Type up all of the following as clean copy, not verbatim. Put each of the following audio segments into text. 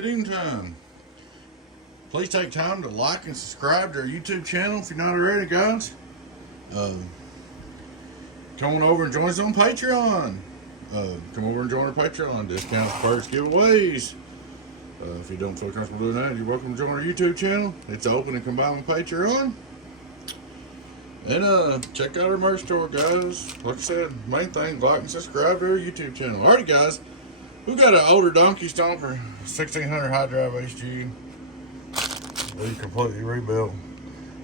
Good evening time. Please take time to like and subscribe to our YouTube channel if you're not already, guys. Come on over and join us on Patreon. Come over and join our Patreon. Discounts, perks, giveaways. If you don't feel comfortable doing that, you're welcome to join our YouTube channel. It's open and combined with Patreon. And check out our merch store, guys. Like I said, main thing, like and subscribe to our YouTube channel. Alrighty, guys. We've got an older donkey stomper, 1600 high drive HG. We completely rebuilt.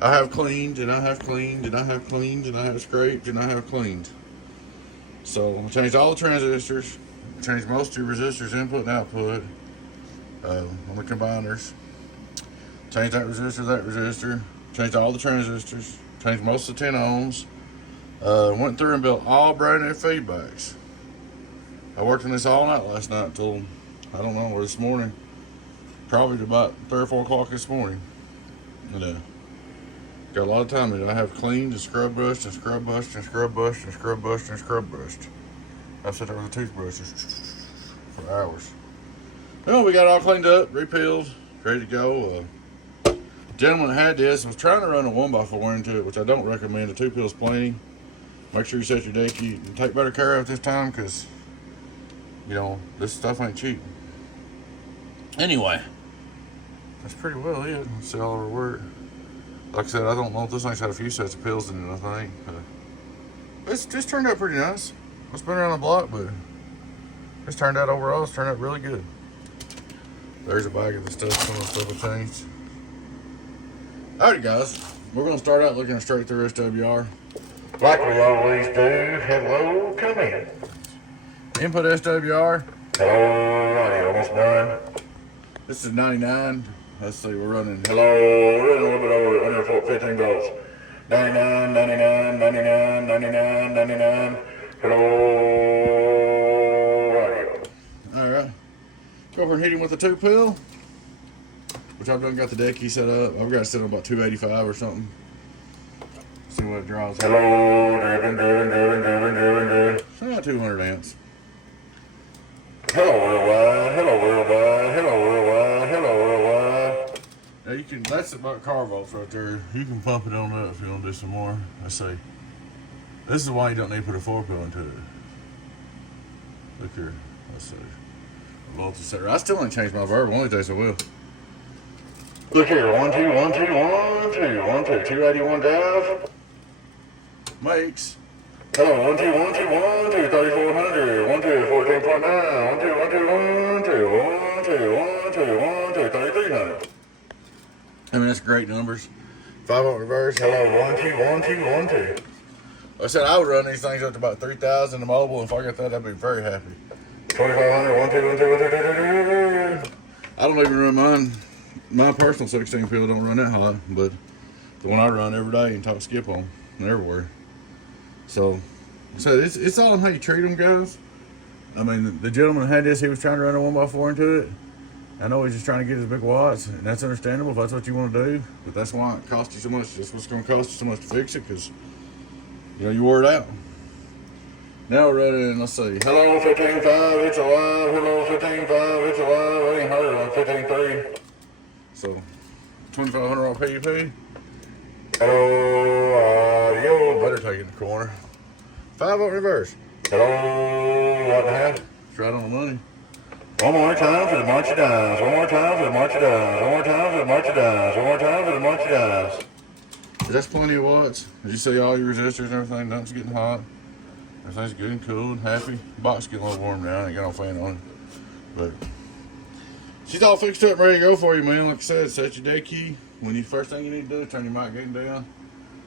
I have cleaned, and I have cleaned, and I have cleaned, and I have scraped, and I have cleaned. So I changed all the transistors, changed most of your resistors, input and output on the combiners. Changed that resistor, changed all the transistors, changed most of the 10 ohms. Went through and built all brand new feedbacks. I worked on this all night last night till, I don't know, this morning. Probably about 3 or 4 o'clock this morning. And got a lot of time in it. I have cleaned and scrub brushed and scrub brushed and scrub brushed and scrub brushed and scrub brushed. I've sat there with the toothbrushes for hours. Well, we got it all cleaned up, repealed, ready to go. The gentleman that had this was trying to run a 1x4 into it, which I don't recommend. A 2-pill's plenty. Make sure you set your decky and take better care of it this time, because you know, this stuff ain't cheap. Anyway, that's pretty well it. Let's see all our work. Like I said, I don't know if this thing's had a few sets of pills in it, I think. It's just turned out pretty nice. It's been around the block, but it's turned out overall, it's turned out really good. There's a bag of the stuff, some of the stuff I changed. Alright, guys, we're going to start out looking straight through SWR. Like we always do. Hello, come in. Input SWR. Hello, almost done. This is 99. Let's see, we're running. Hello, we're running a little bit over under 15 volts. 99, 99, 99, 99, 99. Hello, radio. Alright. Go over and hit him with the 2-pill. Which I've done got the decky set up. I've got it set on about 285 or something. See what it draws. Hello, so about 200 amps. Hello worldwide, hello worldwide, hello worldwide, hello worldwide. Now you can, that's about car volts right there. You can pump it on up if you want to do some more. I say, this is why you don't need to put a 4-pill into it. Look here, let's see. Voltage setter. I still ain't changed my verb, one of these days I will. Look here, 1 2 1 2 1 2 1 2 281 dive makes. Hello, 1 2 1 2 1 2 3400 1 2 14.9 1 2 1 2 1 2 1 2 1 2 1 2 3300. I mean, that's great numbers. 5-volt reverse. Hello, 1 2 1 2 1 2. Like I said, I would run these things up to about 3,000 a mobile. If I got that, I'd be very happy. 2500 1 2 1 2 1 2 1 2. I don't even run mine. My personal 16 pill don't run that hot, but the one I run every day and talk skip on and everywhere. So it's all on how you treat them, guys. I mean, the gentleman had this, he was trying to run a 1x4 into it. I know he's just trying to get his big watts, and that's understandable if that's what you want to do, but that's why it costs you so much. That's what's going to cost you so much to fix it, because, you know, you wore it out. Now we're running, let's see. Hello, 15.5, it's alive. Hello, 15.5, it's alive. I ain't heard of 15.3. So, 2500 on PUP. Hello, audio. Better take it in the corner. 5-volt reverse. Hello, what the hell? It's right on the money. One more time for the march of dimes. One more time for the march of dimes. One more time for the march of dimes. One more time for the march of dimes. That's plenty of watts. As you see, all your resistors and everything, nothing's getting hot. Everything's good and cool and happy. The box getting a little warm now. I ain't got no fan on it. But she's all fixed up and ready to go for you, man. Like I said, set your day key. First thing you need to do is turn your mic gain down.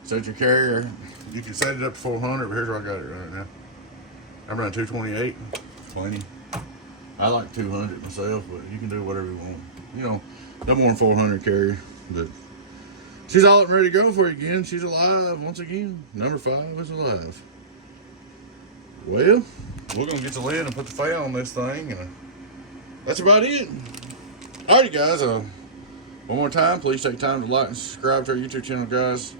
Set your carrier. You can set it up to 400, but here's where I got it right now. I'm running 228. Plenty. I like 200 myself, but you can do whatever you want. You know, no more than 400 carrier. But she's all ready to go for you again. She's alive once again. Number 5 is alive. Well, we're gonna get the lid and put the fan on this thing, and that's about it. Alrighty, guys. One more time, please take time to like and subscribe to our YouTube channel, guys.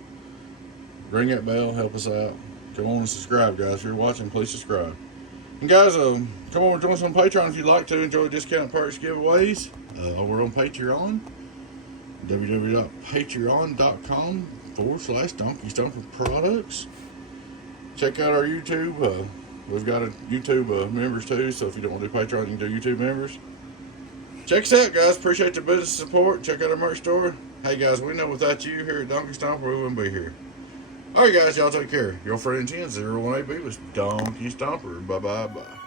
Ring that bell, help us out. Come on and subscribe, guys. If you're watching, please subscribe. And guys, come over and join us on Patreon if you'd like to. Enjoy discount perks giveaways over on Patreon. www.patreon.com/Donkey Stomper Products. Check out our YouTube. We've got a YouTube members too, so if you don't want to do Patreon, you can do YouTube members. Check us out, guys. Appreciate the business support. Check out our merch store. Hey, guys, we know without you here at Donkey Stomper, we wouldn't be here. All right, guys, y'all take care. Your friend 1001AB was Donkey Stomper. Bye-bye-bye.